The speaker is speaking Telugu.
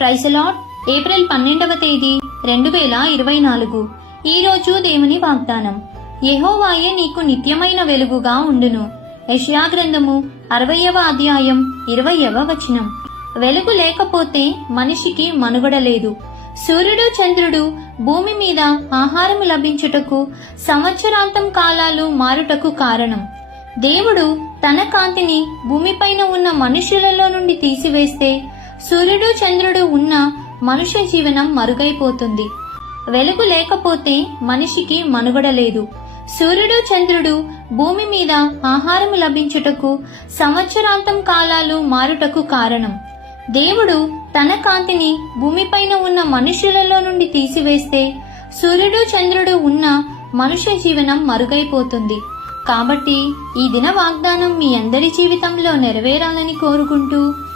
ప్రైసలాట్ ఏప్రిల్ పన్నెండవ తేదీ రెండు వేల ఇరవై నాలుగు. ఈ రోజు దేవుని వాగ్దానం. యెహోవాయే నీకు నిత్యమైన వెలుగుగా ఉండును. యెషయా గ్రంథము అరవయవ అధ్యాయం ఇరవయవ వచనం. వెలుగు లేకపోతే మనిషికి మనుగడ లేదు సూర్యుడు చంద్రుడు భూమి మీద ఆహారం లభించుటకు సంవత్సరాంతం కాలాలు మారుటకు కారణం. దేవుడు తన కాంతిని భూమిపైన ఉన్న మనుషులలో నుండి తీసివేస్తే సూర్యుడు చంద్రుడు ఉన్న మనుష్య జీవనం మరుగైపోతుంది. వెలుగు లేకపోతే మనిషికి మనుగడ లేదు. సూర్యుడు చంద్రుడు భూమి మీద ఆహారం లభించుటకు సంవత్సరాంతం కాలాలు మారుటకు కారణం. దేవుడు తన కాంతిని భూమిపైన ఉన్న మనుషులలో నుండి తీసివేస్తే సూర్యుడు చంద్రుడు ఉన్న మనుష్య జీవనం మరుగైపోతుంది. కాబట్టి ఈ దిన వాగ్దానం మీ అందరి జీవితంలో నెరవేరాలని కోరుకుంటూ